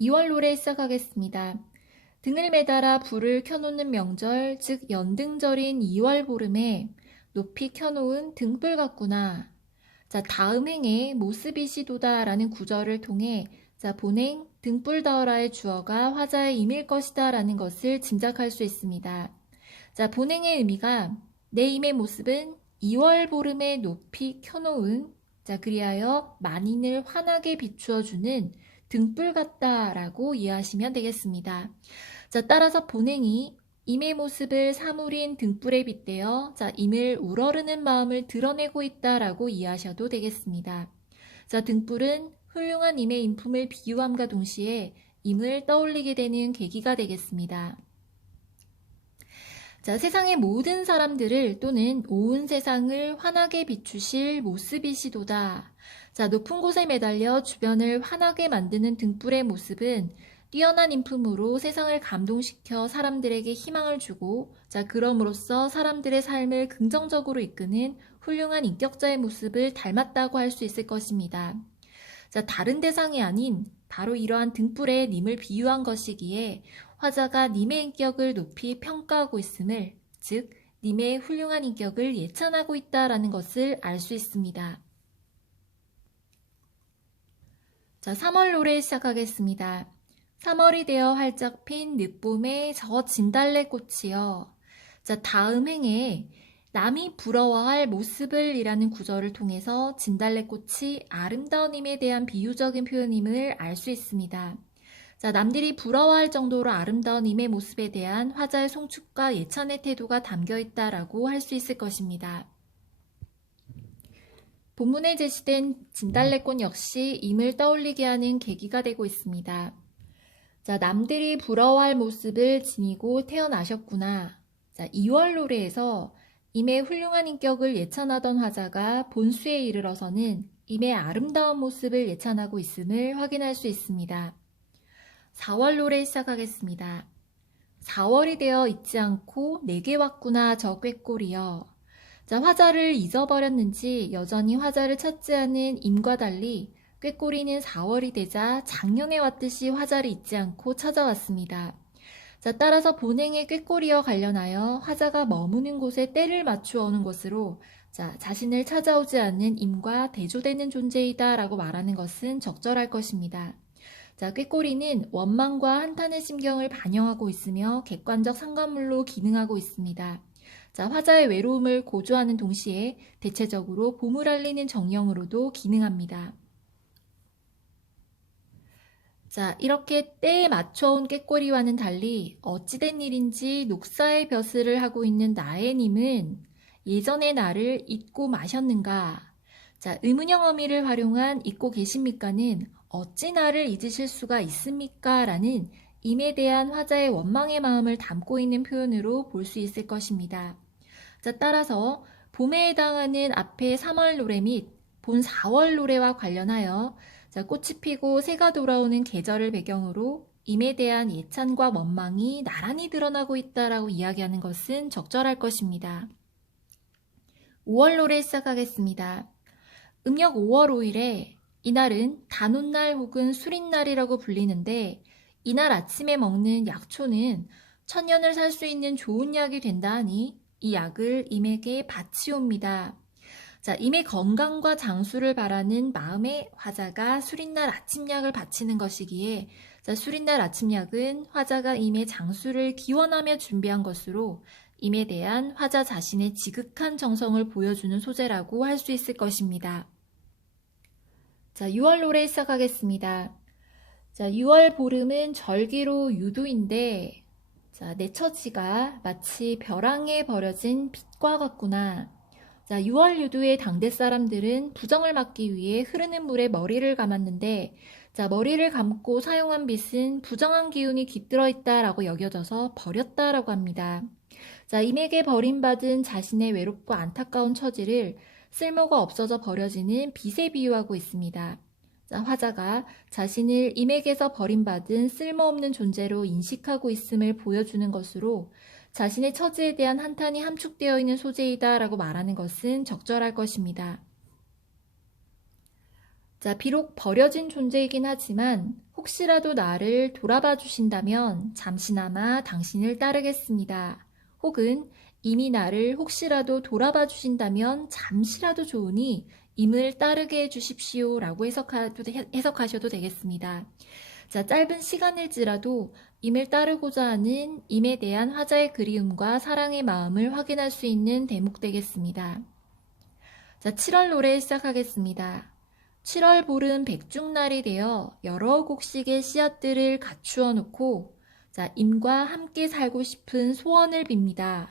2월 노래 시작하겠습니다. 등을 매달아 불을 켜놓는 명절, 즉 연등절인 2월 보름에 높이 켜놓은 등불 같구나. 자, 다음 행에 모습이 시도다 라는 구절을 통해 자, 본행 등불 다어라의 주어가 화자의 임일 것이다 라는 것을 짐작할 수 있습니다. 자, 본행의 의미가 내 임의 모습은 2월 보름에 높이 켜놓은 자, 그리하여 만인을 환하게 비추어주는 등불 같다라고 이해하시면 되겠습니다. 자, 따라서 본행이 임의 모습을 사물인 등불에 빗대어 자, 임을 우러르는 마음을 드러내고 있다라고 이해하셔도 되겠습니다. 자, 등불은 훌륭한 임의 인품을 비유함과 동시에 임을 떠올리게 되는 계기가 되겠습니다. 자, 세상의 모든 사람들을 또는 온 세상을 환하게 비추실 모습이시도다. 자, 높은 곳에 매달려 주변을 환하게 만드는 등불의 모습은 뛰어난 인품으로 세상을 감동시켜 사람들에게 희망을 주고, 자, 그럼으로써 사람들의 삶을 긍정적으로 이끄는 훌륭한 인격자의 모습을 닮았다고 할 수 있을 것입니다. 자, 다른 대상이 아닌 바로 이러한 등불에 님을 비유한 것이기에 화자가 님의 인격을 높이 평가하고 있음을, 즉 님의 훌륭한 인격을 예찬하고 있다라는 것을 알 수 있습니다. 자, 3월 노래 시작하겠습니다. 3월이 되어 활짝 핀 늦봄에 저 진달래꽃이여. 자, 다음 행에 남이 부러워할 모습을 이라는 구절을 통해서 진달래꽃이 아름다운 힘에 대한 비유적인 표현임을 알 수 있습니다. 자, 남들이 부러워할 정도로 아름다운 임의 모습에 대한 화자의 송축과 예찬의 태도가 담겨 있다라고 할 수 있을 것입니다. 본문에 제시된 진달래꽃 역시 임을 떠올리게 하는 계기가 되고 있습니다. 자, 남들이 부러워할 모습을 지니고 태어나셨구나. 자, 2월 노래에서 임의 훌륭한 인격을 예찬하던 화자가 본수에 이르러서는 임의 아름다운 모습을 예찬하고 있음을 확인할 수 있습니다. 4월 노래 시작하겠습니다. 4월이 되어 잊지 않고 내게 왔구나 저 꾀꼬리여. 자, 화자를 잊어버렸는지 여전히 화자를 찾지 않은 임과 달리 꾀꼬리는 4월이 되자 작년에 왔듯이 화자를 잊지 않고 찾아왔습니다. 자, 따라서 본행의 꾀꼬리와 관련하여 화자가 머무는 곳에 때를 맞추어 오는 것으로 자, 자신을 찾아오지 않는 임과 대조되는 존재이다 라고 말하는 것은 적절할 것입니다. 자, 꾀꼬리는 원망과 한탄의 심경을 반영하고 있으며 객관적 상관물로 기능하고 있습니다. 자, 화자의 외로움을 고조하는 동시에 대체적으로 봄을 알리는 정령으로도 기능합니다. 자, 이렇게 때에 맞춰온 꾀꼬리와는 달리 어찌된 일인지 녹사의 벼슬을 하고 있는 나혜님은 예전의 나를 잊고 마셨는가? 자, 의문형 어미를 활용한 잊고 계십니까는 어찌 나를 잊으실 수가 있습니까? 라는 임에 대한 화자의 원망의 마음을 담고 있는 표현으로 볼 수 있을 것입니다. 자, 따라서 봄에 해당하는 앞의 3월 노래 및 본 4월 노래와 관련하여 자, 꽃이 피고 새가 돌아오는 계절을 배경으로 임에 대한 예찬과 원망이 나란히 드러나고 있다라고 이야기하는 것은 적절할 것입니다. 5월 노래 시작하겠습니다. 음력 5월 5일에 이날은 단오날 혹은 수린날이라고 불리는데 이날 아침에 먹는 약초는 천년을 살 수 있는 좋은 약이 된다 하니 이 약을 임에게 바치옵니다. 자, 임의 건강과 장수를 바라는 마음의 화자가 수린날 아침약을 바치는 것이기에 자, 수린날 아침약은 화자가 임의 장수를 기원하며 준비한 것으로 임에 대한 화자 자신의 지극한 정성을 보여주는 소재라고 할 수 있을 것입니다. 자, 6월 노래 시작하겠습니다. 자, 6월 보름은 절기로 유두인데 자, 내 처지가 마치 벼랑에 버려진 빛과 같구나. 자, 6월 유두의 당대 사람들은 부정을 막기 위해 흐르는 물에 머리를 감았는데 자, 머리를 감고 사용한 빗은 부정한 기운이 깃들어 있다라고 여겨져서 버렸다라고 합니다. 자, 임에게 버림받은 자신의 외롭고 안타까운 처지를 쓸모가 없어져 버려지는 빗에 비유하고 있습니다. 자, 화자가 자신을 임에게서 버림받은 쓸모없는 존재로 인식하고 있음을 보여주는 것으로 자신의 처지에 대한 한탄이 함축되어 있는 소재이다 라고 말하는 것은 적절할 것입니다. 자, 비록 버려진 존재이긴 하지만 혹시라도 나를 돌아봐 주신다면 잠시나마 당신을 따르겠습니다. 혹은 이미 나를 혹시라도 돌아봐 주신다면 잠시라도 좋으니 임을 따르게 해주십시오 라고 해석하셔도 되겠습니다. 자, 짧은 시간일지라도 임을 따르고자 하는 임에 대한 화자의 그리움과 사랑의 마음을 확인할 수 있는 대목 되겠습니다. 자, 7월 노래 시작하겠습니다. 7월 보름 백중날이 되어 여러 곡식의 씨앗들을 갖추어 놓고 자, 임과 함께 살고 싶은 소원을 빕니다.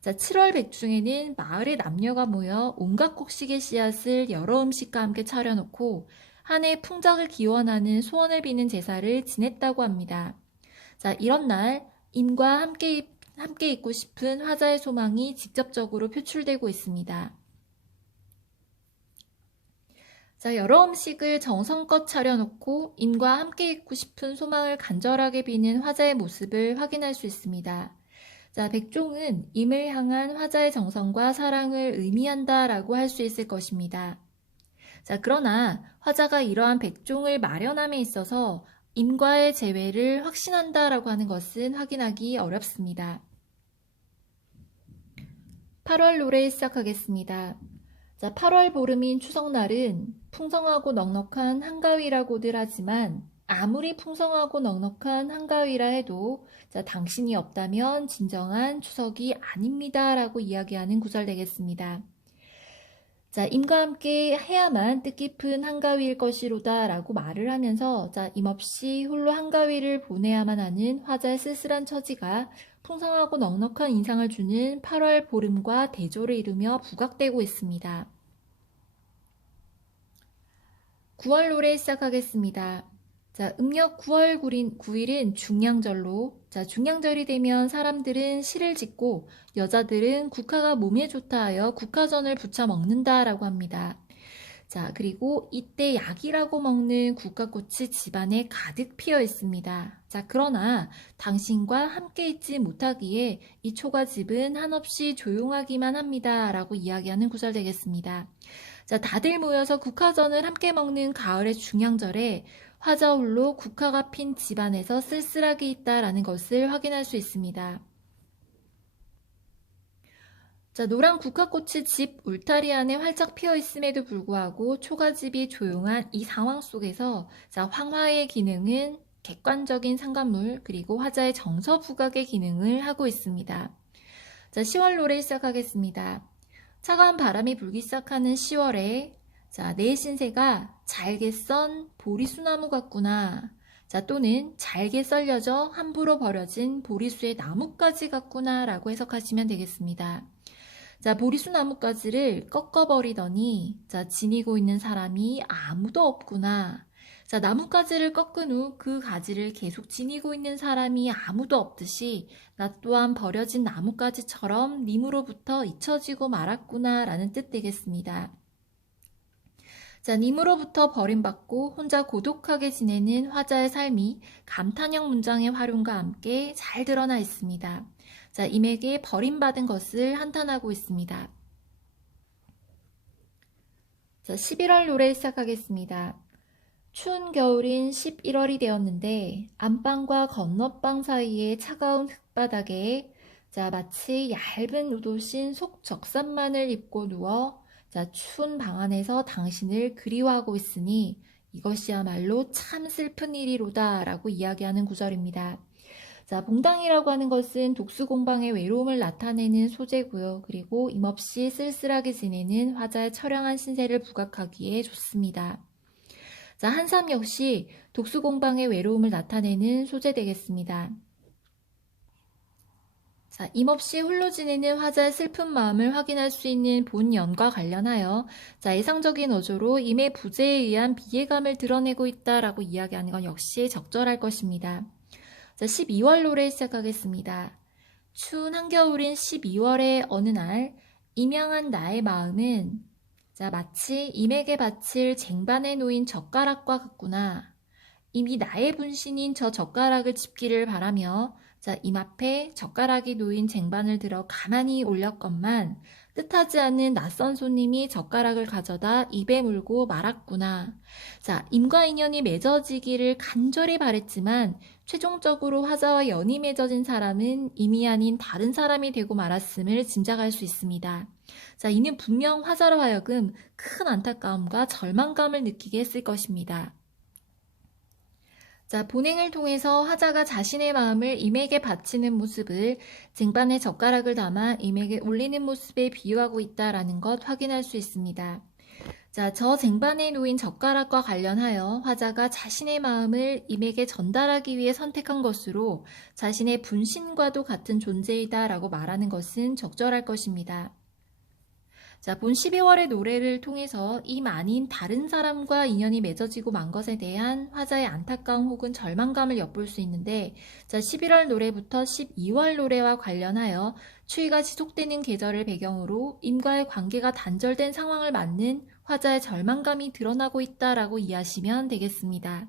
자, 7월 백중에는 마을의 남녀가 모여 온갖 곡식의 씨앗을 여러 음식과 함께 차려놓고 한 해 풍작을 기원하는 소원을 비는 제사를 지냈다고 합니다. 자, 이런 날 임과 함께 있고 싶은 화자의 소망이 직접적으로 표출되고 있습니다. 자, 여러 음식을 정성껏 차려놓고 임과 함께 있고 싶은 소망을 간절하게 비는 화자의 모습을 확인할 수 있습니다. 자, 백종은 임을 향한 화자의 정성과 사랑을 의미한다라고 할 수 있을 것입니다. 자, 그러나 화자가 이러한 백종을 마련함에 있어서 임과의 재회를 확신한다라고 하는 것은 확인하기 어렵습니다. 8월 노래 시작하겠습니다. 자, 8월 보름인 추석날은 풍성하고 넉넉한 한가위라고들 하지만 아무리 풍성하고 넉넉한 한가위라 해도 자, 당신이 없다면 진정한 추석이 아닙니다 라고 이야기하는 구절 되겠습니다. 자, 임과 함께 해야만 뜻깊은 한가위일 것이로다 라고 말을 하면서 자, 임 없이 홀로 한가위를 보내야만 하는 화자의 쓸쓸한 처지가 풍성하고 넉넉한 인상을 주는 8월 보름과 대조를 이루며 부각되고 있습니다. 9월 노래 시작하겠습니다. 자, 음력 9월 9일은 중량절로 자, 중량절이 되면 사람들은 실을 짓고 여자들은 국화가 몸에 좋다 하여 국화전을 부쳐 먹는다라고 합니다. 자, 그리고 이때 약이라고 먹는 국화꽃이 집안에 가득 피어 있습니다. 자, 그러나 당신과 함께 있지 못하기에 이 초가집은 한없이 조용하기만 합니다. 라고 이야기하는 구절 되겠습니다. 자, 다들 모여서 국화전을 함께 먹는 가을의 중량절에 화자 홀로 국화가 핀 집안에서 쓸쓸하게 있다라는 것을 확인할 수 있습니다. 자, 노란 국화꽃이 집 울타리 안에 활짝 피어 있음에도 불구하고 초가집이 조용한 이 상황 속에서 자, 황화의 기능은 객관적인 상관물 그리고 화자의 정서 부각의 기능을 하고 있습니다. 자, 10월 노래 시작하겠습니다. 차가운 바람이 불기 시작하는 10월에 자, 내 신세가 잘게 썬 보리수나무 같구나. 자, 또는 잘게 썰려져 함부로 버려진 보리수의 나뭇가지 같구나 라고 해석하시면 되겠습니다. 자, 보리수 나뭇가지를 꺾어버리더니 자, 지니고 있는 사람이 아무도 없구나. 자, 나뭇가지를 꺾은 후 그 가지를 계속 지니고 있는 사람이 아무도 없듯이 나 또한 버려진 나뭇가지처럼 님으로부터 잊혀지고 말았구나 라는 뜻 되겠습니다. 자, 님으로부터 버림받고 혼자 고독하게 지내는 화자의 삶이 감탄형 문장의 활용과 함께 잘 드러나 있습니다. 자, 임에게 버림받은 것을 한탄하고 있습니다. 자, 11월 노래 시작하겠습니다. 추운 겨울인 11월이 되었는데 안방과 건너방 사이의 차가운 흙바닥에 자, 마치 얇은 우도신 속적삼만을 입고 누워 자, 추운 방 안에서 당신을 그리워하고 있으니 이것이야말로 참 슬픈 일이로다 라고 이야기하는 구절입니다. 자, 봉당이라고 하는 것은 독수공방의 외로움을 나타내는 소재고요. 그리고 임없이 쓸쓸하게 지내는 화자의 처량한 신세를 부각하기에 좋습니다. 자, 한삼 역시 독수공방의 외로움을 나타내는 소재 되겠습니다. 자, 임없이 홀로 지내는 화자의 슬픈 마음을 확인할 수 있는 본연과 관련하여 자, 예상적인 어조로 임의 부재에 의한 비애감을 드러내고 있다라고 이야기하는 건 역시 적절할 것입니다. 자, 12월 노래 시작하겠습니다. 추운 한겨울인 12월의 어느 날 임양한 나의 마음은 자, 마치 임에게 바칠 쟁반에 놓인 젓가락과 같구나. 이미 나의 분신인 저 젓가락을 짚기를 바라며 자, 임 앞에 젓가락이 놓인 쟁반을 들어 가만히 올렸건만 뜻하지 않은 낯선 손님이 젓가락을 가져다 입에 물고 말았구나. 자, 임과 인연이 맺어지기를 간절히 바랬지만 최종적으로 화자와 연이 맺어진 사람은 임이 아닌 다른 사람이 되고 말았음을 짐작할 수 있습니다. 자, 이는 분명 화자로 하여금 큰 안타까움과 절망감을 느끼게 했을 것입니다. 자, 본행을 통해서 화자가 자신의 마음을 임에게 바치는 모습을 쟁반에 젓가락을 담아 임에게 올리는 모습에 비유하고 있다라는 것 확인할 수 있습니다. 자, 저 쟁반에 놓인 젓가락과 관련하여 화자가 자신의 마음을 임에게 전달하기 위해 선택한 것으로 자신의 분신과도 같은 존재이다라고 말하는 것은 적절할 것입니다. 자, 본 12월의 노래를 통해서 임 아닌 다른 사람과 인연이 맺어지고 만 것에 대한 화자의 안타까움 혹은 절망감을 엿볼 수 있는데, 자, 11월 노래부터 12월 노래와 관련하여 추위가 지속되는 계절을 배경으로 임과의 관계가 단절된 상황을 맞는 화자의 절망감이 드러나고 있다라고 이해하시면 되겠습니다.